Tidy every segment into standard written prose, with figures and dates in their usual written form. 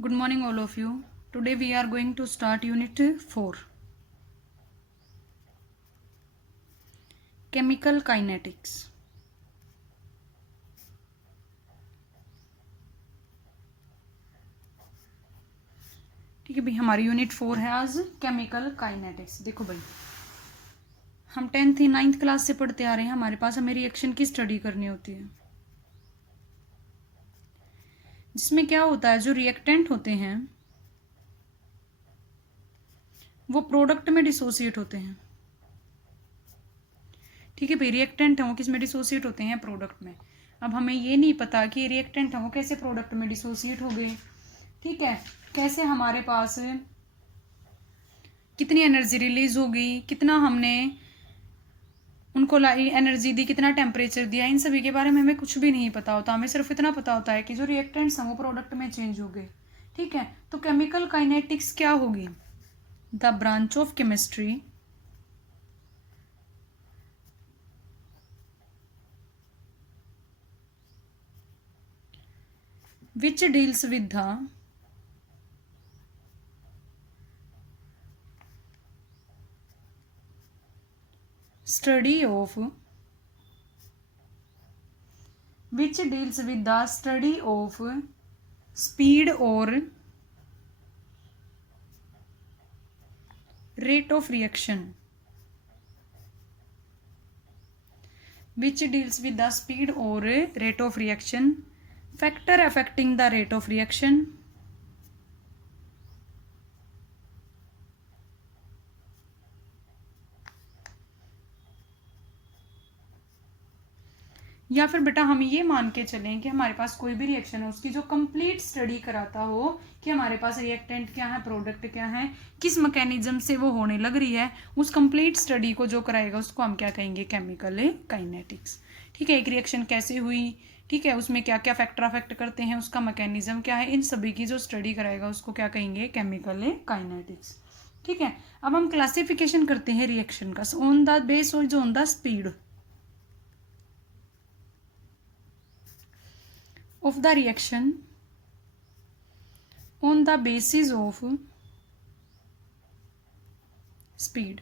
Good morning, all of you. Today we are going to start Unit 4, Chemical Kinetics. ठीक है भाई, हमारी Unit 4 है आज केमिकल काइनेटिक्स। देखो भाई, हम 10th 9th क्लास से पढ़ते आ रहे हैं। हमारे पास हमें रिएक्शन की स्टडी करनी होती है, जिसमें क्या होता है, जो रिएक्टेंट होते हैं वो प्रोडक्ट में डिसोसिएट होते हैं। ठीक है भाई, रिएक्टेंट हैं वो किस में डिसोसिएट होते हैं? प्रोडक्ट में। अब हमें ये नहीं पता कि रिएक्टेंट हैं वो कैसे प्रोडक्ट में डिसोसिएट हो गए। ठीक है, कैसे हमारे पास कितनी एनर्जी रिलीज हो गई, कितना हमने उनको एनर्जी दी, कितना टेम्परेचर दिया, इन सभी के बारे में हमें कुछ भी नहीं पता होता। हमें सिर्फ इतना पता होता है कि जो रिएक्टेंट्स हैं वो प्रोडक्ट में चेंज हो गए। ठीक है, तो केमिकल काइनेटिक्स क्या होगी? The branch of chemistry which deals with the study of speed or rate of reaction, which deals with the speed or rate of reaction, factor affecting the rate of reaction, या फिर बेटा हम ये मान के चलें कि हमारे पास कोई भी रिएक्शन है उसकी जो कंप्लीट स्टडी कराता हो कि हमारे पास रिएक्टेंट क्या है, प्रोडक्ट क्या है, किस मैकेनिज्म से वो होने लग रही है, उस कंप्लीट स्टडी को जो कराएगा उसको हम क्या कहेंगे? Chemical kinetics. ठीक है, एक रिएक्शन कैसे हुई, ठीक है, उसमें क्या क्या फैक्टर अफेक्ट करते हैं, उसका मैकेनिज्म क्या है, इन सभी की जो स्टडी कराएगा उसको क्या कहेंगे? Chemical kinetics. ठीक है, अब हम क्लासिफिकेशन करते हैं रिएक्शन का ऑन द बेस और जो on the speed of the reaction on the basis of speed।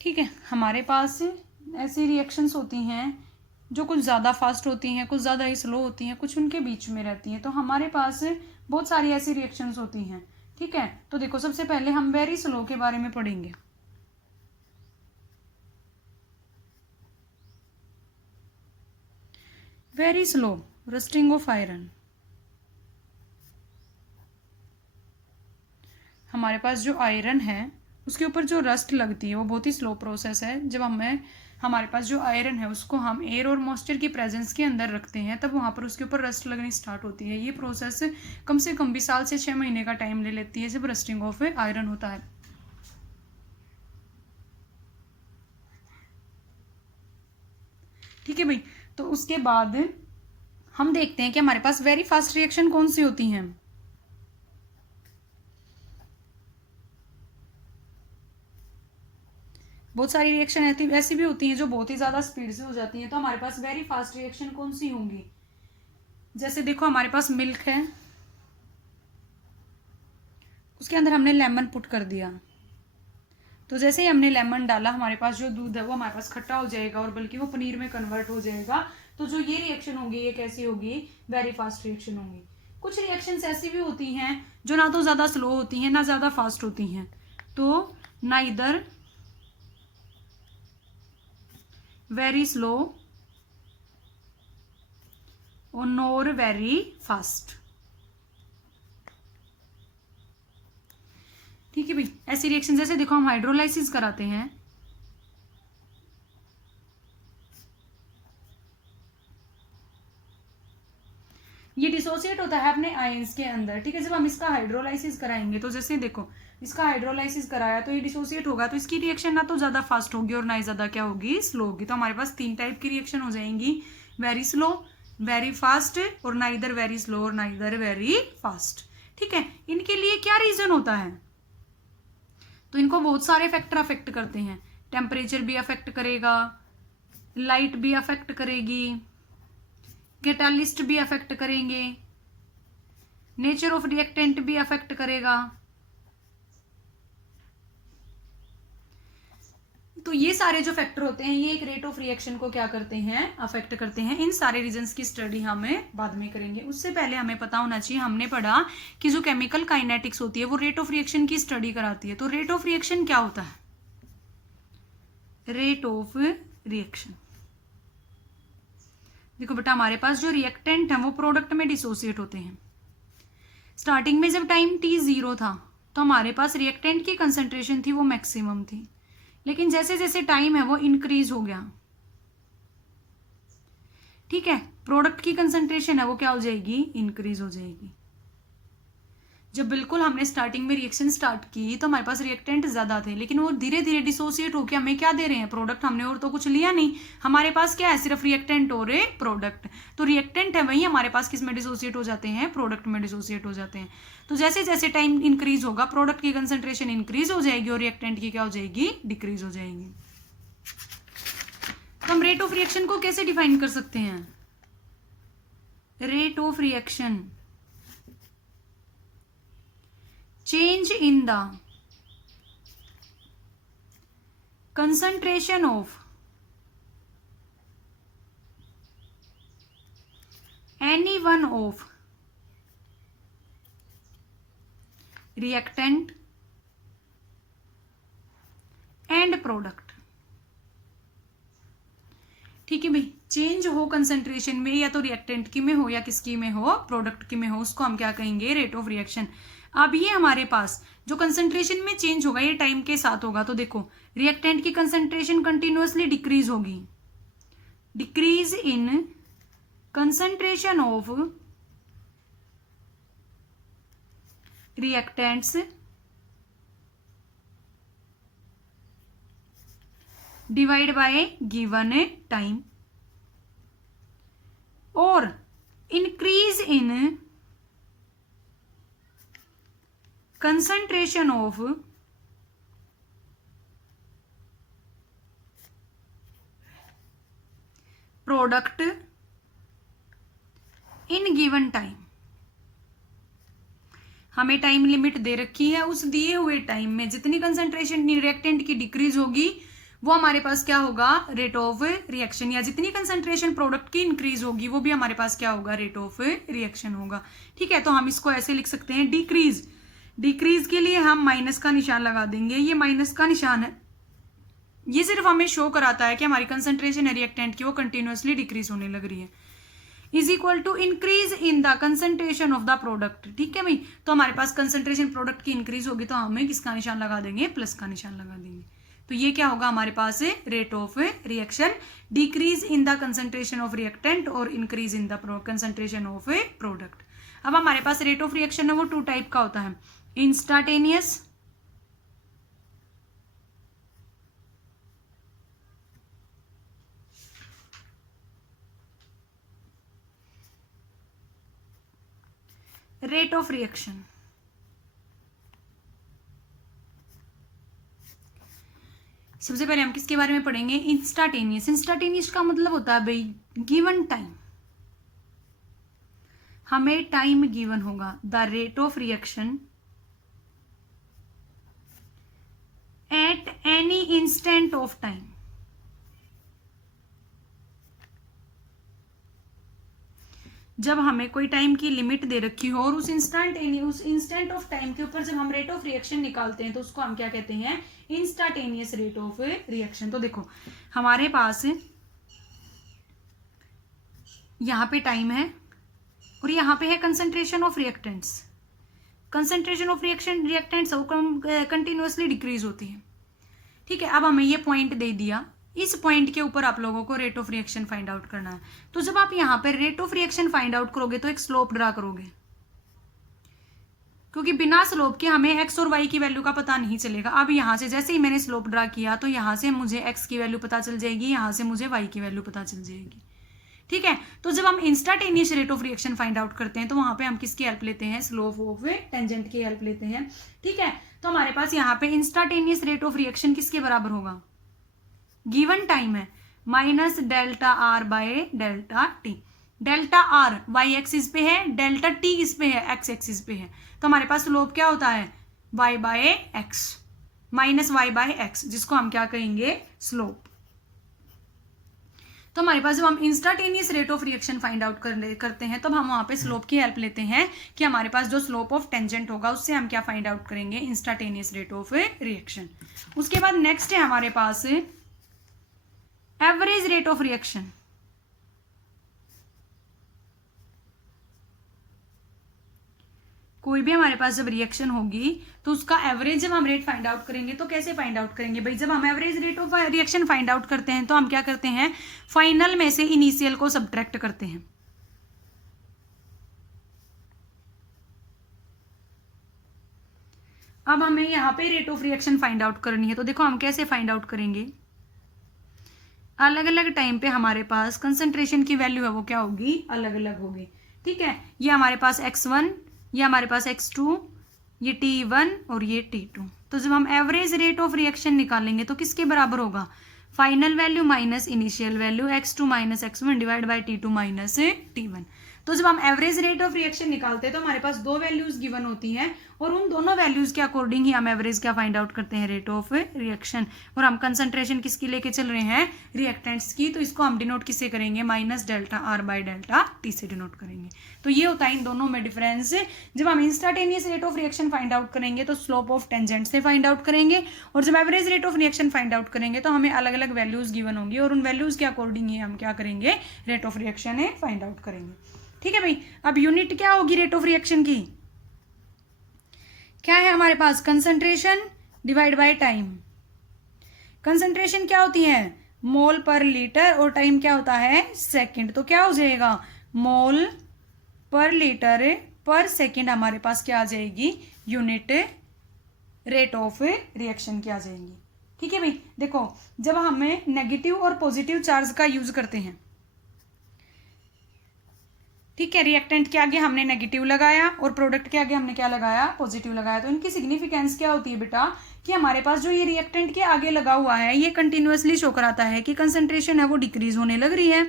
ठीक है, हमारे पास ऐसी रिएक्शंस होती हैं जो कुछ ज़्यादा फास्ट होती हैं, कुछ ज़्यादा ही स्लो होती हैं, कुछ उनके बीच में रहती हैं। तो हमारे पास बहुत सारी ऐसी रिएक्शंस होती हैं। ठीक है, तो देखो सबसे पहले हम वेरी स्लो के बारे में पढ़ेंगे। Very slow rusting of iron. हमारे पास जो आयरन है उसके ऊपर जो रस्ट लगती है वो बहुत ही स्लो प्रोसेस है। जब हमारे पास जो आयरन है उसको हम एयर और मॉइस्चर की प्रेजेंस के अंदर रखते हैं तब वहाँ पर उसके ऊपर रस्ट लगनी स्टार्ट होती है। ये प्रोसेस कम से कम भी 7 से 6 महीने का टाइम ले लेती है जब रस्टिंग ऑफ आयरन होता है। ठीक है भाई, तो उसके बाद हम देखते हैं कि हमारे पास वेरी फास्ट रिएक्शन कौन सी होती हैं। बहुत सारी रिएक्शन ऐसी भी होती हैं जो बहुत ही ज्यादा स्पीड से हो जाती हैं। तो हमारे पास वेरी फास्ट रिएक्शन कौन सी होंगी? जैसे देखो हमारे पास मिल्क है, उसके अंदर हमने लेमन पुट कर दिया, तो जैसे ही हमने लेमन डाला हमारे पास जो दूध है वो हमारे पास खट्टा हो जाएगा और बल्कि वो पनीर में कन्वर्ट हो जाएगा। तो जो ये रिएक्शन होगी ये कैसी होगी? वेरी फास्ट रिएक्शन होगी। कुछ रिएक्शंस ऐसी भी होती हैं जो ना तो ज़्यादा स्लो होती हैं ना ज़्यादा फास्ट होती हैं, तो ना इधर वेरी स्लो और नोर वेरी फास्ट। ठीक है भाई, ऐसी रिएक्शन जैसे देखो हम हाइड्रोलाइसिस कराते हैं, ये डिसोसिएट होता है अपने आयंस के अंदर। ठीक है, जब हम इसका हाइड्रोलाइसिस कराएंगे तो जैसे देखो इसका हाइड्रोलाइसिस कराया तो ये डिसोसिएट होगा, तो इसकी रिएक्शन ना तो ज्यादा फास्ट होगी और ना ही ज्यादा क्या होगी? स्लो होगी। तो हमारे पास 3 टाइप की रिएक्शन हो जाएंगी, वेरी स्लो, वेरी फास्ट और ना इधर वेरी स्लो और ना इधर वेरी फास्ट। ठीक है, इनके लिए क्या रीजन होता है? तो इनको बहुत सारे फैक्टर अफेक्ट करते हैं। टेम्परेचर भी अफेक्ट करेगा, लाइट भी अफेक्ट करेगी, कैटालिस्ट भी अफेक्ट करेंगे, नेचर ऑफ रिएक्टेंट भी अफेक्ट करेगा। तो ये सारे जो फैक्टर होते हैं ये एक रेट ऑफ रिएक्शन को क्या करते हैं, अफेक्ट करते हैं। इन सारे रीजंस की स्टडी हमें बाद में करेंगे। उससे पहले हमें पता होना चाहिए, हमने पढ़ा कि जो केमिकल काइनेटिक्स होती है वो रेट ऑफ रिएक्शन की स्टडी कराती है। तो रेट ऑफ रिएक्शन क्या होता है? रेट ऑफ रिएक्शन, देखो बेटा हमारे पास जो रिएक्टेंट है वो प्रोडक्ट में डिसोसिएट होते हैं। स्टार्टिंग में जब टाइम t 0 था तो हमारे पास रिएक्टेंट की कंसंट्रेशन थी वो मैक्सिमम थी, लेकिन जैसे जैसे टाइम है वो इंक्रीज हो गया। ठीक है, प्रोडक्ट की कंसंट्रेशन है वो क्या हो जाएगी, इंक्रीज हो जाएगी। जब बिल्कुल हमने स्टार्टिंग में रिएक्शन स्टार्ट की तो हमारे पास रिएक्टेंट ज्यादा थे, लेकिन वो धीरे धीरे डिसोसिएट होकर हमें क्या दे रहे हैं, प्रोडक्ट। हमने और तो कुछ लिया नहीं, हमारे पास क्या है, सिर्फ रिएक्टेंट और प्रोडक्ट। तो रिएक्टेंट है वही हमारे पास किस में डिसोसिएट हो जाते हैं, प्रोडक्ट में डिसोसिएट हो जाते हैं। तो जैसे जैसे टाइम इंक्रीज होगा प्रोडक्ट की कंसंट्रेशन इंक्रीज हो जाएगी और रिएक्टेंट की क्या हो जाएगी, डिक्रीज हो जाएगी। तो हम रेट ऑफ रिएक्शन को कैसे डिफाइन कर सकते हैं? Rate of reaction, change in the concentration of any one of reactant and product। ठीक है भाई, चेंज हो कंसंट्रेशन में, या तो रिएक्टेंट की में हो या किसकी में हो, प्रोडक्ट की में हो, उसको हम क्या कहेंगे, रेट ऑफ रिएक्शन। अब ये हमारे पास जो कंसंट्रेशन में चेंज होगा ये टाइम के साथ होगा। तो देखो रिएक्टेंट की कंसंट्रेशन कंटिन्यूअसली डिक्रीज होगी, decrease in concentration of reactants divide by given time, और increase in concentration of product in given time। हमें टाइम लिमिट दे रखी है, उस दिए हुए टाइम में जितनी कंसंट्रेशन रिएक्टेंट की डिक्रीज होगी वो हमारे पास क्या होगा, रेट ऑफ रिएक्शन। या जितनी कंसंट्रेशन प्रोडक्ट की इंक्रीज होगी वो भी हमारे पास क्या होगा, रेट ऑफ रिएक्शन होगा। ठीक है, तो हम इसको ऐसे लिख सकते हैं, डिक्रीज। डिक्रीज के लिए हम माइनस का निशान लगा देंगे, ये माइनस का निशान है, ये सिर्फ हमें शो कराता है कि हमारी कंसंट्रेशन है रिएक्टेंट की वो कंटिन्यूअसली डिक्रीज होने लग रही है। Is equal to increase in the concentration of the product. ठीक है भाई, तो हमारे पास कंसंट्रेशन प्रोडक्ट की इंक्रीज होगी तो हमें किसका निशान लगा देंगे, प्लस का निशान लगा देंगे। तो ये क्या होगा हमारे पास, rate of reaction, decrease in the concentration of reactant और increase in the concentration of product. अब हमारे पास रेट ऑफ रिएक्शन है वो टू टाइप का होता है, इंस्टांटेनियस रेट ऑफ रिएक्शन। सबसे पहले हम किसके बारे में पढ़ेंगे, इंस्टांटेनियस। इंस्टांटेनियस का मतलब होता है भाई गिवन टाइम, हमें टाइम गिवन होगा, the rate of reaction at any instant of time. जब हमें कोई टाइम की लिमिट दे रखी हो और उस इंस्टेंट ऑफ टाइम के ऊपर जब हम रेट ऑफ रिएक्शन निकालते हैं तो उसको हम क्या कहते हैं, इंस्टांटेनियस रेट ऑफ रिएक्शन। तो देखो हमारे पास यहां पे टाइम है और यहां पे है concentration of reactants. Concentration of reactants continuously decrease होती है। ठीक है, अब हमें ये पॉइंट दे दिया, इस पॉइंट के ऊपर आप लोगों को rate of reaction find out करना है। तो जब आप यहाँ पे rate of reaction find out करोगे तो एक स्लोप ड्रा करोगे, क्योंकि बिना स्लोप के हमें एक्स और वाई की वैल्यू का पता नहीं चलेगा। अब यहाँ से जैसे ही मैंने स्लोप ड्रा किया तो यहाँ से मुझे एक्स की वैल्यू पता चल जाएगी, यहाँ से मुझे वाई की वैल्यू पता चल जाएगी। ठीक है, तो जब हम instantaneous rate of reaction find out करते हैं तो वहां पे हम किसकी हेल्प लेते हैं, स्लोप ऑफ टेंजेंट की हेल्प लेते हैं। ठीक है, तो हमारे पास यहाँ पे इंस्टांटेनियस रेट ऑफ रिएक्शन किसके बराबर होगा, गिवन टाइम है minus delta R by delta T. Delta R Y axis पे है, डेल्टा टी किस पे है, एक्स एक्सिस पे है। तो हमारे पास स्लोप क्या होता है, Y by X minus Y by X, जिसको हम क्या कहेंगे, स्लोप। तो हमारे पास जब हम instantaneous rate of reaction find out करते हैं तब हम वहां पे स्लोप की हेल्प लेते हैं कि हमारे पास जो स्लोप ऑफ टेंजेंट होगा उससे हम क्या फाइंड आउट करेंगे, इंस्टाटेनियस रेट ऑफ रिएक्शन। उसके बाद नेक्स्ट है हमारे पास एवरेज रेट ऑफ रिएक्शन। कोई भी हमारे पास जब रिएक्शन होगी तो उसका एवरेज जब हम रेट फाइंड आउट करेंगे तो कैसे फाइंड आउट करेंगे भाई, जब हम average rate of reaction find out करते हैं तो हम क्या करते हैं, फाइनल में से इनिशियल को सब्ट्रैक्ट करते हैं। अब हमें यहाँ पे rate of reaction find out करनी है, तो देखो हम कैसे फाइंड आउट करेंगे, अलग अलग टाइम पे हमारे पास कंसंट्रेशन की वैल्यू है वो क्या होगी, अलग अलग होगी। ठीक है, ये हमारे पास x1, ये हमारे पास x2, ये T1 और ये T2। तो जब हम एवरेज रेट ऑफ रिएक्शन निकालेंगे तो किसके बराबर होगा, final value minus initial value x2 minus x1 divide by T2 minus T1। तो जब हम एवरेज रेट ऑफ रिएक्शन निकालते हैं तो हमारे पास दो वैल्यूज गिवन होती हैं और उन दोनों वैल्यूज के अकॉर्डिंग ही हम एवरेज क्या फाइंड आउट करते हैं, रेट ऑफ रिएक्शन। और हम कंसंट्रेशन किसकी लेके चल रहे हैं, रिएक्टेंट्स की, तो इसको हम डिनोट किससे करेंगे, minus delta R by delta T से डिनोट करेंगे। तो ये होता है इन दोनों में डिफरेंस। जब हम instantaneous rate of reaction find out करेंगे तो स्लोप ऑफ टेंजेंट से फाइंड आउट करेंगे, और जब average rate of reaction find out करेंगे तो हमें अलग अलग वैल्यूज गिवन होंगी और उन वैल्यूज के अकॉर्डिंग ही हम क्या करेंगे, रेट ऑफ रिएक्शन है फाइंड आउट करेंगे। ठीक है भाई, अब यूनिट क्या होगी रेट ऑफ रिएक्शन की, क्या है हमारे पास, concentration divide by time. Concentration क्या होती है, मोल पर लीटर, और टाइम क्या होता है, सेकंड। तो क्या हो जाएगा, मोल पर लीटर पर सेकंड हमारे पास क्या आ जाएगी, यूनिट रेट ऑफ रिएक्शन की आ जाएगी। ठीक है भाई, देखो जब हमें नेगेटिव और पॉजिटिव चार्ज का यूज करते हैं, ठीक है, रिएक्टेंट के आगे हमने नेगेटिव लगाया और प्रोडक्ट के आगे हमने क्या लगाया, पॉजिटिव लगाया, तो इनकी सिग्निफिकेंस क्या होती है बेटा, कि हमारे पास जो ये रिएक्टेंट के आगे लगा हुआ है ये कंटिन्यूअसली शो कराता है कि कंसंट्रेशन है वो डिक्रीज होने लग रही है,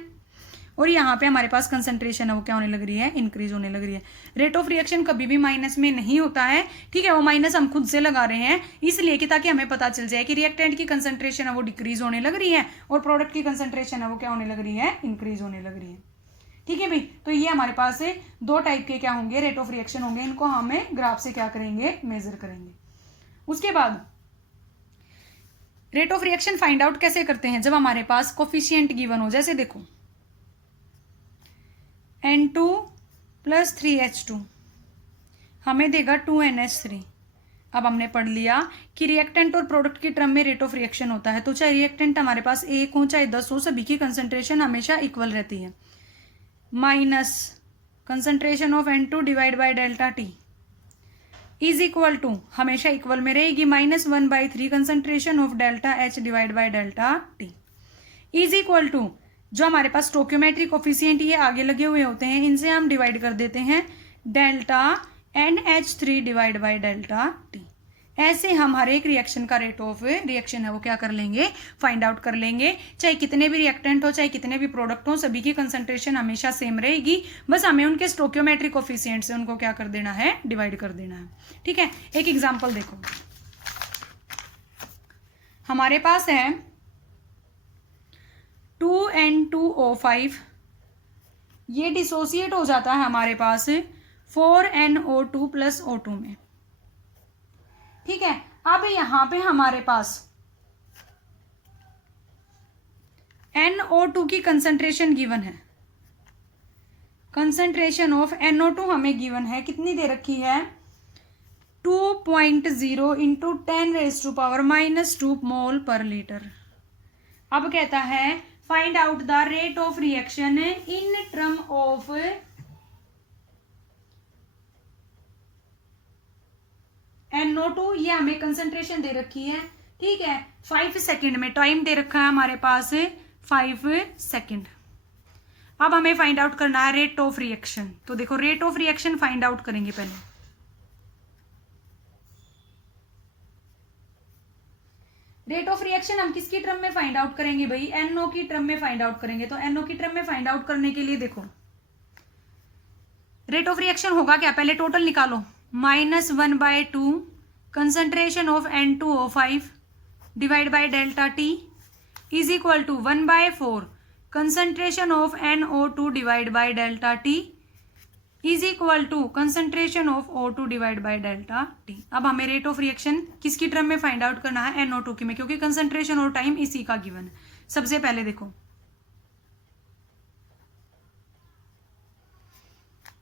और यहाँ पे हमारे पास कंसंट्रेशन है वो क्या होने लग रही है, इंक्रीज होने लग रही है। रेट ऑफ रिएक्शन कभी भी माइनस में नहीं होता है, ठीक है, वो माइनस हम खुद से लगा रहे हैं इसलिए कि ताकि हमें पता चल जाए कि रिएक्टेंट की कंसंट्रेशन है वो डिक्रीज होने लग रही है और प्रोडक्ट की कंसंट्रेशन है वो क्या होने लग रही है, इंक्रीज होने लग रही है। ठीक है भाई, तो ये हमारे पास दो टाइप के क्या होंगे, रेट ऑफ रिएक्शन होंगे, इनको हमें ग्राफ से क्या करेंगे, मेजर करेंगे। उसके बाद rate of reaction find out कैसे करते हैं, जब हमारे पास कोफिशिएंट गिवन हो, जैसे देखो N2 प्लस 3H2 हमें देगा 2NH3। अब हमने पढ़ लिया कि रिएक्टेंट और प्रोडक्ट की टर्म में रेट ऑफ रिएक्शन होता है, तो चाहे रिएक्टेंट हमारे पास 1 हो चाहे 10 हो, सभी की कंसंट्रेशन हमेशा इक्वल रहती है, minus concentration of N2 divide by delta T is equal to, हमेशा इक्वल में रहेगी, -1/3 concentration of delta H divide by delta T is equal to, जो हमारे पास स्टोक्योमेट्रिक कोफिशिएंट ये आगे लगे हुए होते हैं इनसे हम डिवाइड कर देते हैं, delta NH3 divide by delta T. ऐसे हम हर एक रिएक्शन का रेट ऑफ रिएक्शन है वो क्या कर लेंगे, फाइंड आउट कर लेंगे। चाहे कितने भी रिएक्टेंट हो चाहे कितने भी प्रोडक्ट हो, सभी की कंसंट्रेशन हमेशा सेम रहेगी, बस हमें उनके स्टोक्योमेट्रिक कोफिशिएंट से उनको क्या कर देना है, डिवाइड कर देना है। ठीक है, एक एग्जाम्पल देखो, हमारे पास है 2N2O5, ये डिसोसिएट हो जाता है हमारे पास 4NO2 प्लस O2 में। ठीक है, अब यहां पे हमारे पास NO2 की कंसंट्रेशन गिवन है, कंसंट्रेशन ऑफ NO2 हमें गिवन है, कितनी दे रखी है, 2.0 इंटू 10⁻⁻² मोल पर लीटर। अब कहता है find out the rate of reaction in term of NO2, ये हमें कंसंट्रेशन दे रखी है, ठीक है, 5 सेकेंड में, टाइम दे रखा है हमारे पास 5 सेकेंड। अब हमें फाइंड आउट करना है रेट ऑफ रिएक्शन, तो देखो rate of reaction find out करेंगे पहले। रेट ऑफ रिएक्शन हम किसकी टर्म में फाइंड आउट करेंगे भाई, NO की टर्म में फाइंड आउट करेंगे। तो NO की टर्म में फाइंड आउट करने के लिए देखो रेट ऑफ रिएक्शन होगा क्या, पहले टोटल निकालो, -1/2 concentration of N2O5 divide by delta T is equal to 1/4 concentration of NO2 divide by delta T is equal to concentration of O2 divide by delta T। अब हमें rate of reaction किसकी term में find out करना है, NO2 की में, क्योंकि concentration और टाइम इसी का गिवन है। सबसे पहले देखो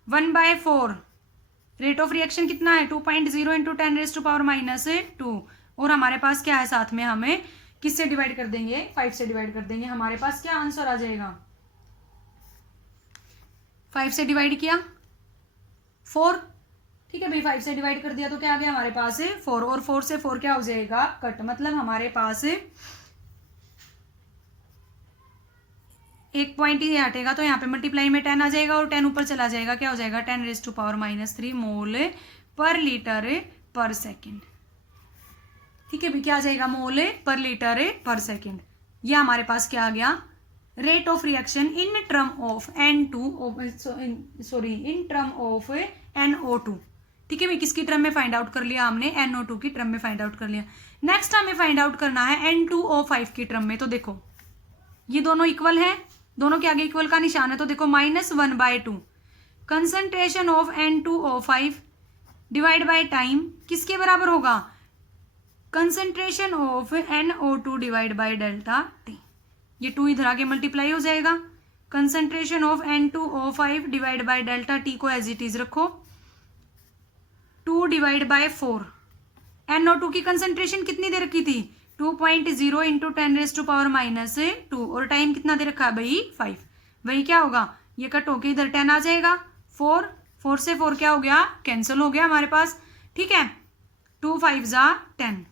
1/4 रेट ऑफ रिएक्शन कितना है 2.0 इंटू 10⁻⁻², और हमारे पास क्या है साथ में, हमें किससे डिवाइड कर देंगे, 5 से डिवाइड कर देंगे। हमारे पास क्या आंसर आ जाएगा, 5 से डिवाइड किया 4, ठीक है भाई, 5 से डिवाइड कर दिया तो क्या आ गया हमारे पास 4, और 4 से 4 क्या हो जाएगा कट, मतलब हमारे पास एक पॉइंट ही हटेगा तो यहाँ पे मल्टीप्लाई में 10 आ जाएगा और 10 ऊपर चला जाएगा, क्या हो जाएगा 10⁻³ मोल पर लीटर पर सेकेंड। ठीक है भाई, क्या आ जाएगा मोल पर लीटर पर सेकेंड। यह हमारे पास क्या आ गया, rate of reaction in term of in term of NO2। ठीक है भाई, किसकी टर्म में फाइंड आउट कर लिया हमने, NO2 की टर्म में फाइंड आउट कर लिया। नेक्स्ट हमें फाइंड आउट करना है N2O5 की टर्म में। तो देखो ये दोनों इक्वल है, दोनों के आगे इक्वल का निशान है, तो देखो -1/2 concentration of N2O5 divide by time किसके बराबर होगा, concentration of NO2 divide by delta T। ये 2 इधर आगे मल्टीप्लाई हो जाएगा, concentration of N2O5 divide by delta T को एज इट इज रखो, 2 डिवाइड बाय 4। NO2 की कंसंट्रेशन कितनी दे रखी थी 2.0 इंटू 10⁻⁻², और टाइम कितना दे रखा है भाई 5। वही क्या होगा, ये कट होके इधर 10 आ जाएगा, 4 से 4 क्या हो गया कैंसिल हो गया हमारे पास। ठीक है, 2 5 = 10।